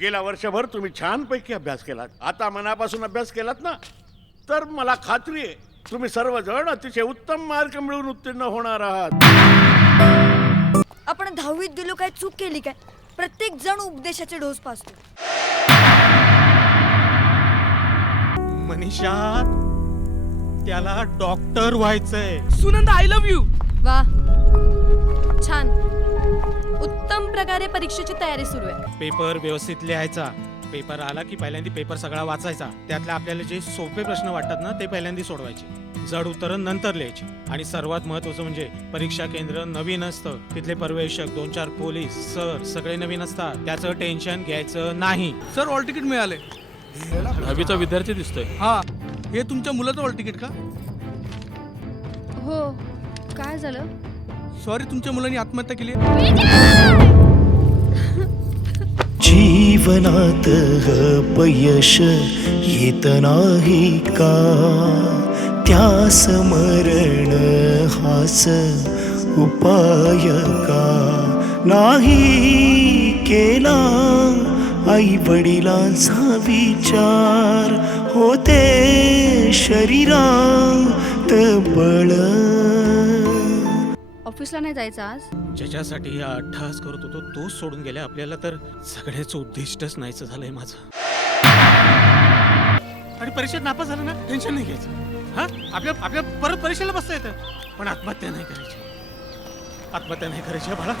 गेल्या वर्षभर तुम्ही छानपैकी अभ्यास केलात. आता मनापासून अभ्यास केलात ना, तर मला खात्री आहे तुम्ही सर्वजण अतिशय उत्तम मार्क मिळवून उत्तीर्ण होणार आहात. आपण 10वीत गेलो काय चूक केली काय? प्रत्येक जण उपदेशाचे डोस पाचतो. मनीषा, त्याला डॉक्टर व्हायचंय. Sunanda, I love you. वा, छान. उत्तम प्रकारे परीक्षेची तयारी सुरू आहे. पेपर व्यवस्थित लिहायचा. पेपर आला की पहिल्यांदा पेपर सगळा वाचायचा. त्यातले आपल्याला जे सोपे प्रश्न वाटतात ना, ते पहिल्यांदा सोडवायचे. जड उत्तरं नंतर लिहायची. आणि सर्वात महत्वाचं म्हणजे परीक्षा केंद्र नवीन असतं. तिथले पर्यवेक्षक, 2-4 पोलीस, सर सगळे नवीन असतात. त्याचं टेन्शन घ्यायचं नाही. सर, हॉल तिकीट मिळाले. 10वीचा विद्यार्थी दिसतोय. हा, हे तुमच्या मुलाचं हॉल तिकीट का? हो, काय झालं? सॉरी, तुमच्या मुलांनी आत्महत्या केली. जीवनात अपयश येत नाही का, त्या स्मरण हाच उपाय का. नाही केला आई वडिलांचा विचार, होते शरीरात बळ. ऑफिसला नाही जायचं आज? ज्याच्यासाठी हा अट्टहास करत होतो तोच सोडून गेला. आपल्याला तर सगळ्याच उद्दिष्टच नाहीचं झालंय माझं. आणि परीक्षेत नापास झालं ना, टेन्शन नाही घ्यायचं. हा, आपल्या परत परीक्षेला बसता येतं. पण आत्महत्या नाही करायची. आत्महत्या नाही करायची बाळा.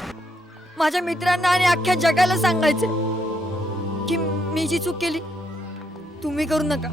माझ्या मित्रांना आणि अख्ख्या जगाला सांगायचं की मी जी चूक केली तुम्ही करू नका.